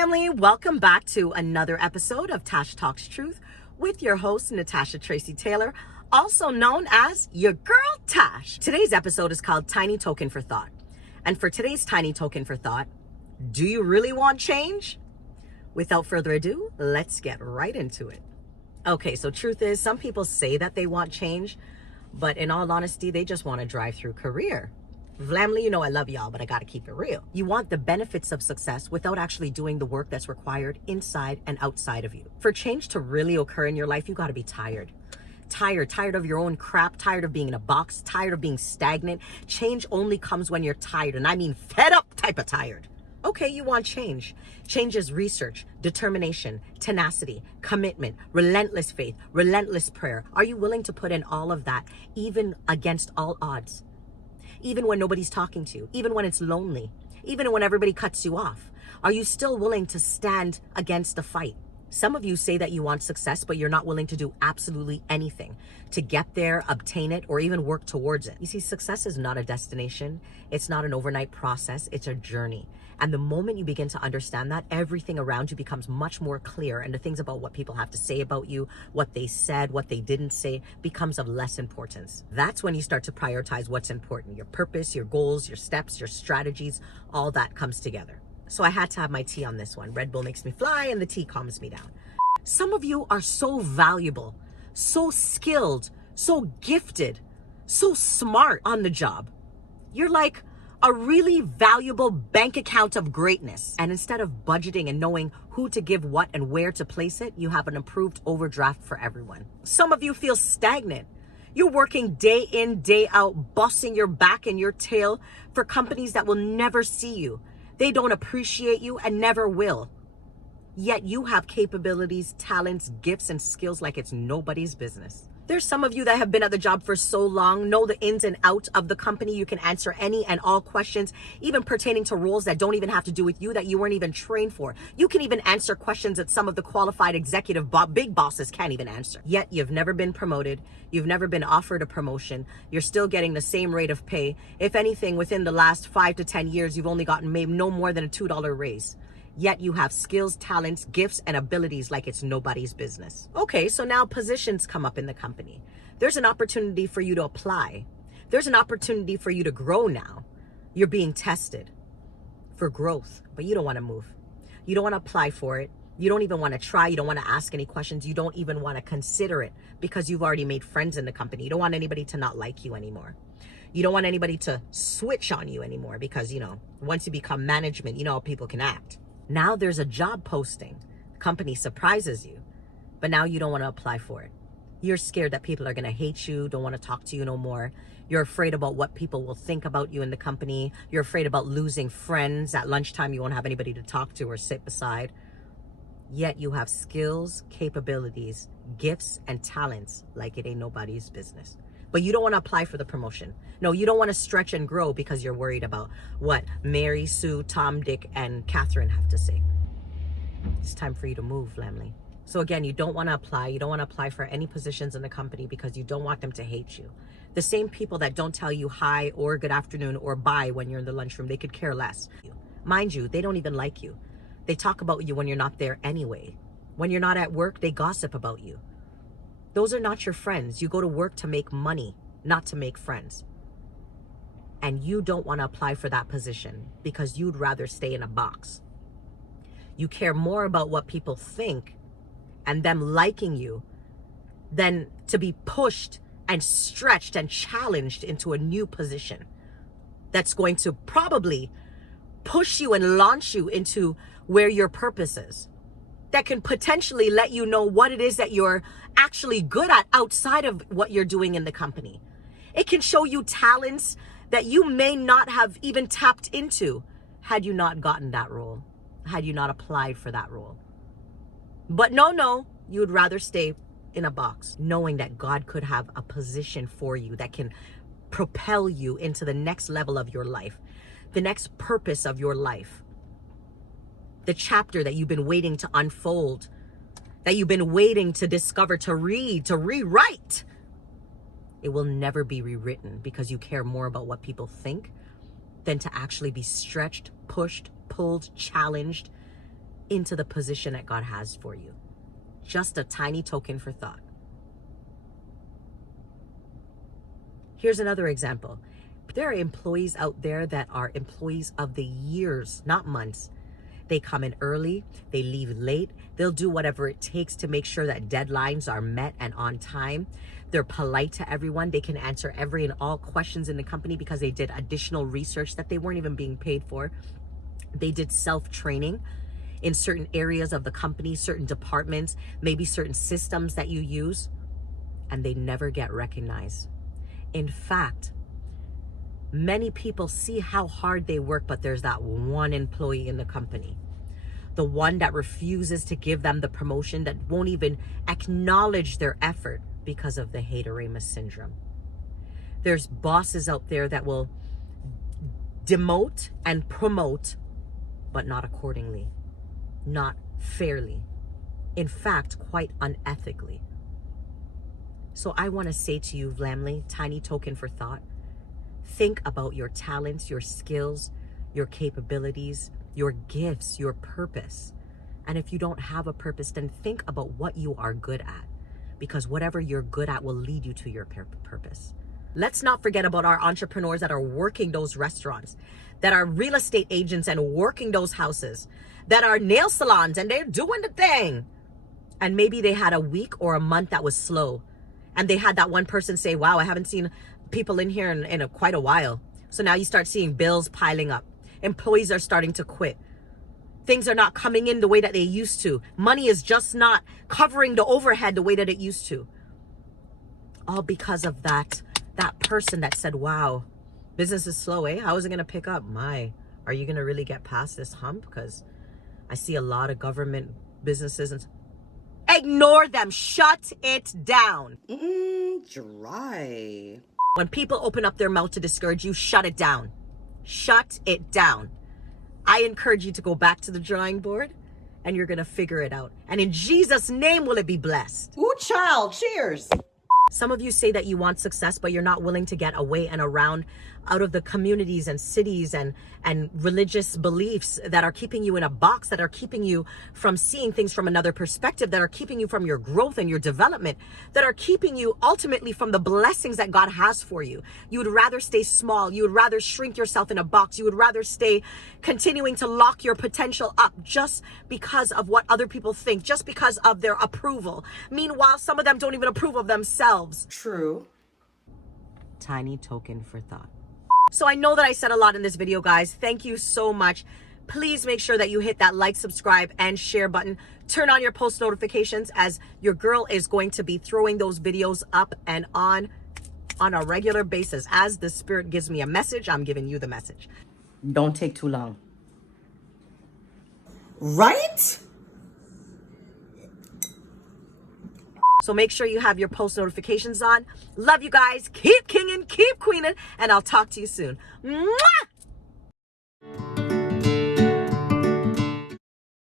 family, welcome back to another episode of Tash Talks Truth with your host Natasha Tracy Taylor, also known as your girl Tash. Today's episode is called Tiny Token for Thought. And for today's Tiny Token for Thought, do you really want change? Without further ado, let's get right into it. Okay, so truth is, some people say that they want change, but in all honesty, they just want a drive-through career. Vlamly, you know I love y'all, but I gotta keep it real. You want the benefits of success without actually doing the work that's required inside and outside of you. For change to really occur in your life, you gotta be tired. Tired of your own crap, tired of being in a box, tired of being stagnant. Change only comes when you're tired, and I mean fed up type of tired. Okay, you want change. Change is research, determination, tenacity, commitment, relentless faith, relentless prayer. Are you willing to put in all of that, even against all odds? Even when nobody's talking to you, even when it's lonely, even when everybody cuts you off? Are you still willing to stand against the fight? Some of you say that you want success, but you're not willing to do absolutely anything to get there, obtain it, or even work towards it. You see, success is not a destination. It's not an overnight process. It's a journey. And the moment you begin to understand that, everything around you becomes much more clear. And the things about what people have to say about you, what they said, what they didn't say, becomes of less importance. That's when you start to prioritize what's important. Your purpose, your goals, your steps, your strategies, all that comes together. So I had to have my tea on this one. Red Bull makes me fly and the tea calms me down. Some of you are so valuable, so skilled, so gifted, so smart on the job. You're like a really valuable bank account of greatness. And instead of budgeting and knowing who to give what and where to place it, you have an approved overdraft for everyone. Some of you feel stagnant. You're working day in, day out, busting your back and your tail for companies that will never see you. They don't appreciate you and never will. Yet you have capabilities, talents, gifts, and skills like it's nobody's business. There's some of you that have been at the job for so long, know the ins and outs of the company. You can answer any and all questions, even pertaining to roles that don't even have to do with you, that you weren't even trained for. You can even answer questions that some of the qualified executive big bosses can't even answer. Yet you've never been promoted. You've never been offered a promotion. You're still getting the same rate of pay. If anything, within the last 5 to 10 years, you've only gotten maybe no more than a $2 raise. Yet you have skills, talents, gifts, and abilities like it's nobody's business. Okay, so now positions come up in the company. There's an opportunity for you to apply. There's an opportunity for you to grow now. You're being tested for growth, but you don't want to move. You don't want to apply for it. You don't even want to try. You don't want to ask any questions. You don't even want to consider it because you've already made friends in the company. You don't want anybody to not like you anymore. You don't want anybody to switch on you anymore because, once you become management, you know how people can act. Now there's a job posting. The company surprises you, but now you don't want to apply for it. You're scared that people are going to hate you, don't want to talk to you no more. You're afraid about what people will think about you in the company. You're afraid about losing friends. At lunchtime, you won't have anybody to talk to or sit beside. Yet you have skills, capabilities, gifts, and talents like it ain't nobody's business. But you don't want to apply for the promotion. No, you don't want to stretch and grow because you're worried about what Mary, Sue, Tom, Dick, and Catherine have to say. It's time for you to move, Lamley. So again, you don't want to apply. You don't want to apply for any positions in the company because you don't want them to hate you. The same people that don't tell you hi or good afternoon or bye when you're in the lunchroom, they could care less. Mind you, they don't even like you. They talk about you when you're not there anyway. When you're not at work, they gossip about you. Those are not your friends. You go to work to make money, not to make friends. And you don't want to apply for that position because you'd rather stay in a box. You care more about what people think and them liking you than to be pushed and stretched and challenged into a new position that's going to probably push you and launch you into where your purpose is. That can potentially let you know what it is that you're actually good at outside of what you're doing in the company. It can show you talents that you may not have even tapped into had you not gotten that role, had you not applied for that role. But no, you would rather stay in a box, knowing that God could have a position for you that can propel you into the next level of your life, the next purpose of your life. The chapter that you've been waiting to unfold, that you've been waiting to discover, to read, to rewrite. It will never be rewritten because you care more about what people think than to actually be stretched, pushed, pulled, challenged, into the position that God has for you. Just a tiny token for thought. Here's another example. There are employees out there that are employees of the years, not months. They come in early, they leave late, they'll do whatever it takes to make sure that deadlines are met and on time. They're polite to everyone. They can answer every and all questions in the company because they did additional research that they weren't even being paid for. They did self-training in certain areas of the company, certain departments, maybe certain systems that you use, and they never get recognized. In fact, many people see how hard they work, but there's that one employee in the company, the one that refuses to give them the promotion, that won't even acknowledge their effort because of the hater-Amos syndrome. There's bosses out there that will demote and promote, but not accordingly, not fairly, in fact, quite unethically. So I want to say to you, Vlamley, tiny token for thought, think about your talents, your skills, your capabilities, your gifts, your purpose. And if you don't have a purpose, then think about what you are good at, because whatever you're good at will lead you to your purpose. Let's not forget about our entrepreneurs that are working those restaurants, that are real estate agents and working those houses, that are nail salons and they're doing the thing. And maybe they had a week or a month that was slow. And they had that one person say, wow, I haven't seen people in here in quite a while. So now you start seeing bills piling up. Employees are starting to quit. Things are not coming in the way that they used to. Money is just not covering the overhead the way that it used to. All because of that person that said, wow, business is slow, eh? How is it going to pick up? Are you going to really get past this hump? Because I see a lot of government businesses and ignore them. Shut it down. Dry. When people open up their mouth to discourage you, shut it down. Shut it down. I encourage you to go back to the drawing board and you're going to figure it out. And in Jesus' name will it be blessed. Ooh, child, cheers. Some of you say that you want success, but you're not willing to get away and around out of the communities and cities and religious beliefs that are keeping you in a box, that are keeping you from seeing things from another perspective, that are keeping you from your growth and your development, that are keeping you ultimately from the blessings that God has for you. You would rather stay small. You would rather shrink yourself in a box. You would rather stay continuing to lock your potential up just because of what other people think, just because of their approval. Meanwhile, some of them don't even approve of themselves. True. Tiny token for thought. So I know that I said a lot in this video, guys. Thank you so much. Please make sure that you hit that like, subscribe, and share button. Turn on your post notifications, as your girl is going to be throwing those videos up and on a regular basis. As the Spirit gives me a message, I'm giving you the message. Don't take too long. Right? So make sure you have your post notifications on. Love you guys. Keep kinging, keep queening, and I'll talk to you soon. Mwah!